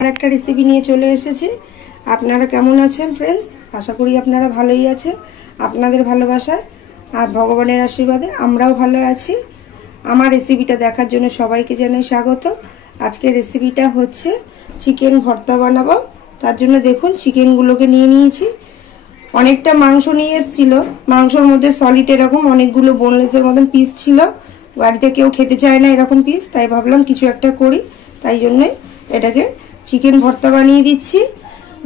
একটা রেসিপি নিয়ে চলে এসেছি। আপনারা কেমন আছেন ফ্রেন্ডস? আশা করি আপনারা ভালোই আছেন। আপনাদের ভালোবাসায় আর ভগবানের আশীর্বাদে আমরাও ভালো আছি। আমার রেসিপিটা দেখার জন্য সবাইকে জানাই স্বাগত। আজকের রেসিপিটা হচ্ছে চিকেন ভর্তা বানাবো। তার জন্য দেখুন চিকেনগুলোকে নিয়ে নিয়েছি। অনেকটা মাংস নিয়ে এসেছিল, মাংসর মধ্যে সলিড এরকম অনেকগুলো বোনলেসের মতন পিস ছিল। বাড়িতে কেউ খেতে চায় না এরকম পিস, তাই ভাবলাম কিছু একটা করি, তাই জন্যে এটাকে চিকেন ভর্তা বানিয়ে দিচ্ছি।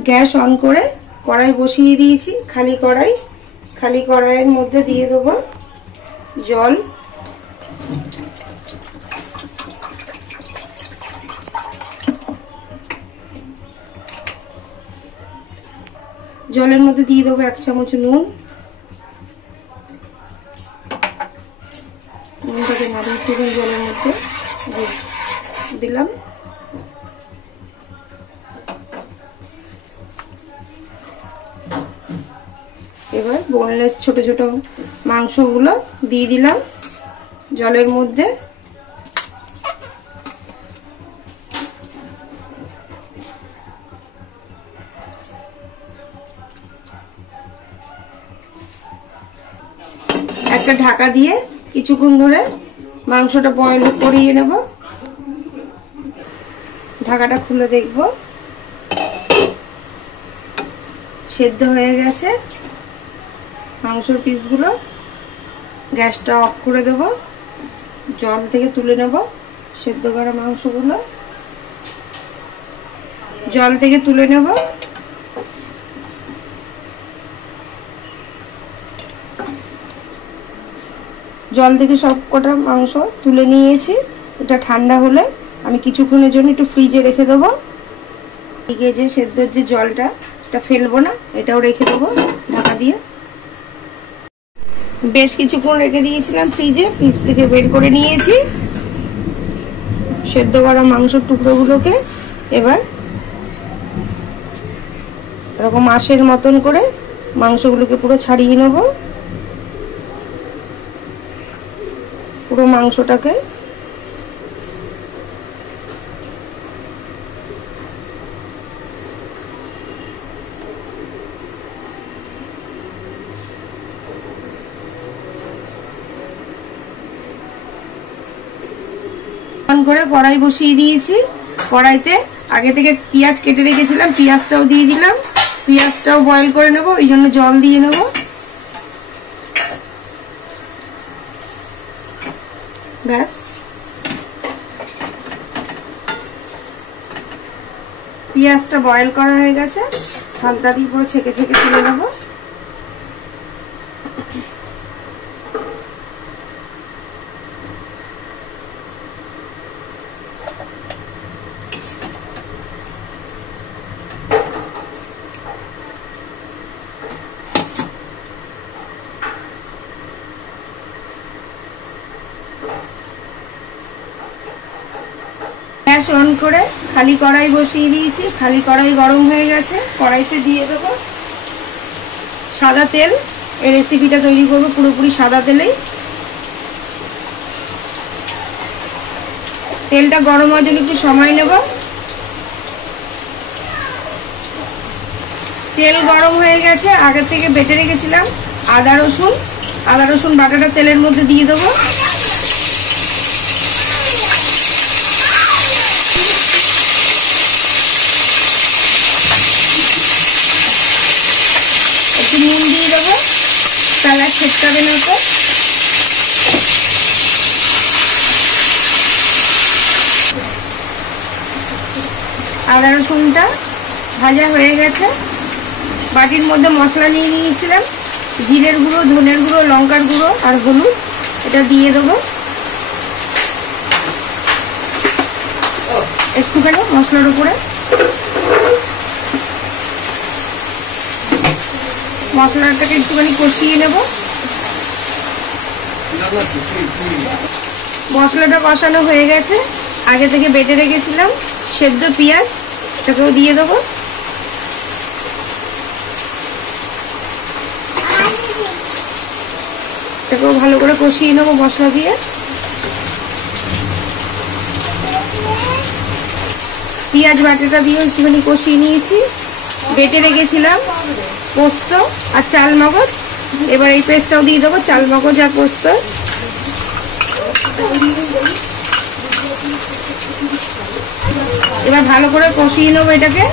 গ্যাস অন করে কড়াই বসিয়ে দিয়েছি। খালি কড়াইয়ের মধ্যে দিয়ে দেবো জল। জলের মধ্যে দিয়ে দেবো 1 চামচ নুন। নুনটাকে নাড়িয়ে জলের মধ্যে দিলাম। এবার বোনলেস ছোট ছোট মাংসগুলো দিয়ে দিলাম জলের মধ্যে। একটা ঢাকা দিয়ে কিছুক্ষণ ধরে মাংসটা বয়েল করিয়ে নেব। ঢাকাটা খুলে দেখব সেদ্ধ হয়ে গেছে মাংসের পিসগুলো। গ্যাসটা অফ করে দেব, জল থেকে তুলে নেব সেদ্ধ করা মাংসগুলো। জল থেকে তুলে নেব। জল থেকে সব কটা মাংস তুলে নিয়েছি। এটা ঠান্ডা হলে আমি কিছুক্ষণের জন্য একটু ফ্রিজে রেখে দেবো। এদিকে যে সেদ্ধর যে জলটা, এটা ফেলবো না, এটাও রেখে দেবো ঢাকা দিয়ে। বেশ কিছুক্ষণ রেখে দিয়েছিলাম ফ্রিজে, ফ্রিজ থেকে বের করে নিয়েছি সেদ্ধ করা মাংসের টুকরোগুলোকে। এবার এরকম আঁশের মতন করে মাংসগুলোকে পুরো ছাড়িয়ে নেব। পুরো মাংসটাকে করে কড়াই বসিয়ে দিয়েছি। কড়াইতে আগে থেকে পেঁয়াজ কেটে রেখেছিলাম, পেঁয়াজটাও দিয়ে দিলাম। পেঁয়াজটাও বয়েল করে নেব, এই জন্য জল দিয়ে নেব। ব্যাস, পেঁয়াজটা বয়েল করা হয়ে গেছে। ছালটা দিয়ে পুরো ছেঁকে ছেঁকে তুলে নেব। গ্যাস অন করে খালি কড়াই বসিয়ে দিয়েছি। খালি কড়াই গরম হয়ে গেছে। কড়াইতে দিয়ে দেবো সাদা তেল। এই রেসিপিটা তৈরি করবো পুরোপুরি সাদা তেলেই। তেলটা গরম হওয়ার জন্য একটু সময় নেব। তেল গরম হয়ে গেছে। আগে থেকে বেটে রেখেছিলাম আদা রসুন বাটাটা তেলের মধ্যে দিয়ে দেবো। নুন দিয়ে দেবো, কালার ছেটকাবে না তো। আদা রসুনটা ভাজা হয়ে গেছে। বাটির মধ্যে মশলা নিয়ে নিয়েছিলাম, জিরের গুঁড়ো, ধনের গুঁড়ো, লঙ্কার গুঁড়ো আর হলুদ। এটা দিয়ে দেবো একটুখানি মশলার উপরে। মশলাটাকে একটুখানি কষিয়ে নেব। মশলাটা কষানো হয়ে গেছে। আগে থেকে বেটে রেখেছিলাম সেদ্ধ পেঁয়াজ, এটাকেও দিয়ে দেবো। এটাকেও ভালো করে কষিয়ে নেবো মশলা দিয়ে। পেঁয়াজ বাটাটা দিয়ে একটুখানি কষিয়ে নিয়েছি। বেটে রেখেছিলাম পোস্ত আর চাল মগজ, এবার এই পেস্টটাও দিয়ে দেবো, চাল মগজ আর পোস্ত। এবার ভালো করে কষিয়ে নেবো এটাকে।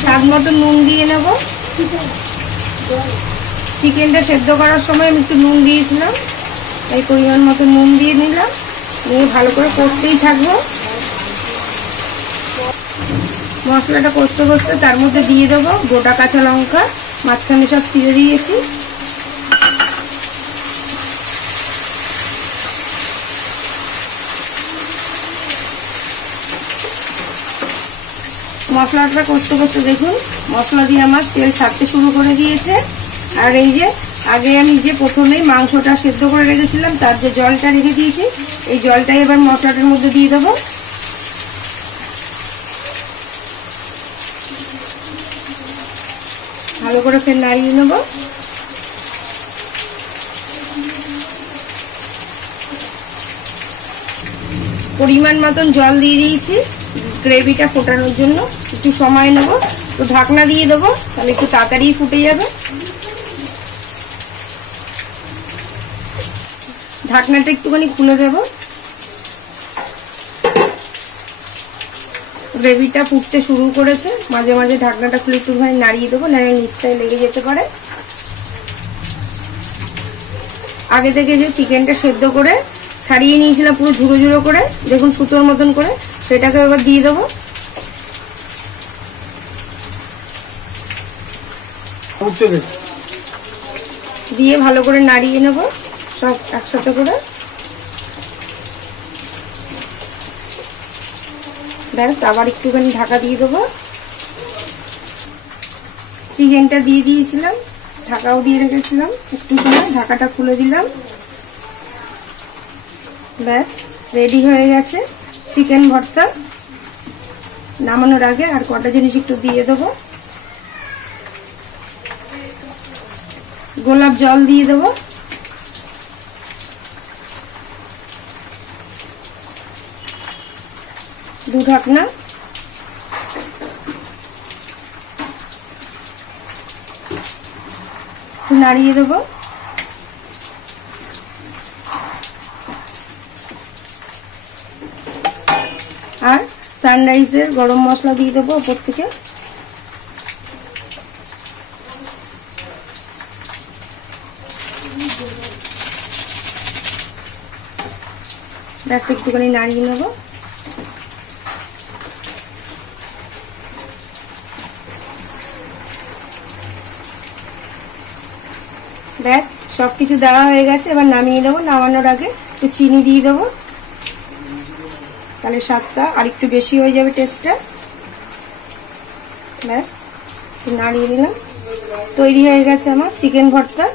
স্বাদ মতো নুন দিয়ে নেব। চিকেনটা সেদ্ধ করার সময় আমি একটু নুন দিয়েছিলাম, এই পরিমাণ মতো নুন দিয়ে নিলাম, নিয়ে ভালো করে কষতেই থাকবো। মশলাটা কষতে কষতে তার মধ্যে দিয়ে দেবো গোটা কাঁচা লঙ্কা, মাঝখানে সব ছিঁড়ে দিয়েছি। মশলাটা কষতে কষতে দেখুন মশলা দিয়ে আমার তেল ছাড়তে শুরু করে দিয়েছে। আর এই যে আগে আমি যে প্রথমে মাংসটা সেদ্ধ করে রেখেছিলাম তার যে জলটা রেখে দিয়েছি, এই জলটাই এবার মশলাটার মধ্যে দিয়ে দেবো। ভালো করে ফের নাড়িয়ে নেব। পরিমাণ মতন জল দিয়ে দিয়েছি গ্রেভিটা ফোটানোর জন্য, একটু সময় নেব। তো ঢাকনা দিয়ে দেবো, তাহলে একটু তাড়াতাড়ি ফুটে যাবে। ঢাকনাটা একটুখানি খুলে দেব। গ্রেভিটা ফুটতে শুরু করেছে, মাঝে মাঝে ঢাকনাটা খুলে একটুখানি নাড়িয়ে দেবো, নাহলে নিচটায় লেগে যেতে পারে। আগে থেকে যে চিকেনটা সেদ্ধ করে ছাড়িয়ে নিয়েছিলাম পুরো ঝুড়ো ঝুড়ো করে, দেখুন সুতোর মতন করে, সেটাকে এবার দিয়ে দেবো। দিয়ে ভালো করে নাড়িয়ে নেব সব একসাথে করে। ব্যাস, আবার একটুখানি ঢাকা দিয়ে দেবো। চিকেনটা দিয়ে দিয়েছিলাম, ঢাকাও দিয়ে রেখেছিলাম, একটু সময় ঢাকাটা খুলে দিলাম। ব্যাস রেডি হয়ে গেছে চিকেন ভর্তা। নামানোর আগে আর কটা জিনিস একটু দিয়ে দেবো। গোলাপ জল দিয়ে দেবো। দু ঢাকনা। নাড়িয়ে দেবো। আর সানরাইজের গরম মশলা দিয়ে দেবো ওপর থেকে। ব্যাস একটুখানি নাড়িয়ে নেব। ব্যাস সবকিছু দেওয়া হয়ে গেছে, এবার নামিয়ে দেবো। নামানোর আগে একটু চিনি দিয়ে দেবো, তাহলে স্বাদটা আর একটু বেশি হয়ে যাবে, টেস্টটা। ব্যাস নাড়িয়ে দিলাম। তৈরি হয়ে গেছে আমার চিকেন ভর্তা।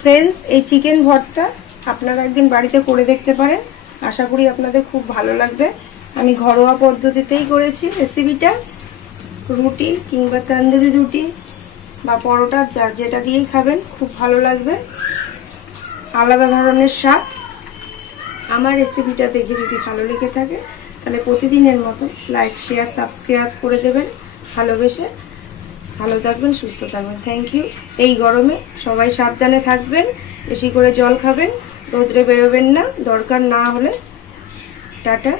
ফ্রেন্ডস, এই চিকেন ভর্তা আপনারা একদিন বাড়িতে করে দেখতে পারেন, আশা করি আপনাদের খুব ভালো লাগবে। আমি ঘরোয়া পদ্ধতিতেই করেছি রেসিপিটা। রুটি কিংবা তন্দুরি রুটি বা পরোটা, যার যেটা দিয়েই খাবেন খুব ভালো লাগবে। আলাদা ধরনের স্বাদ। আমার রেসিপিটা দেখে যদি ভালো লেগে থাকে তাহলে প্রতিদিনের মতো লাইক, শেয়ার, সাবস্ক্রাইব করে দেবেন ভালোবেসে। ভালো থাকবেন, সুস্থ থাকবেন। Thank you. এই গরমে সবাই সাবধানে থাকবেন, বেশি করে জল খাবেন, রোদ্রে বেরোবেন না দরকার না হলে। টাটা।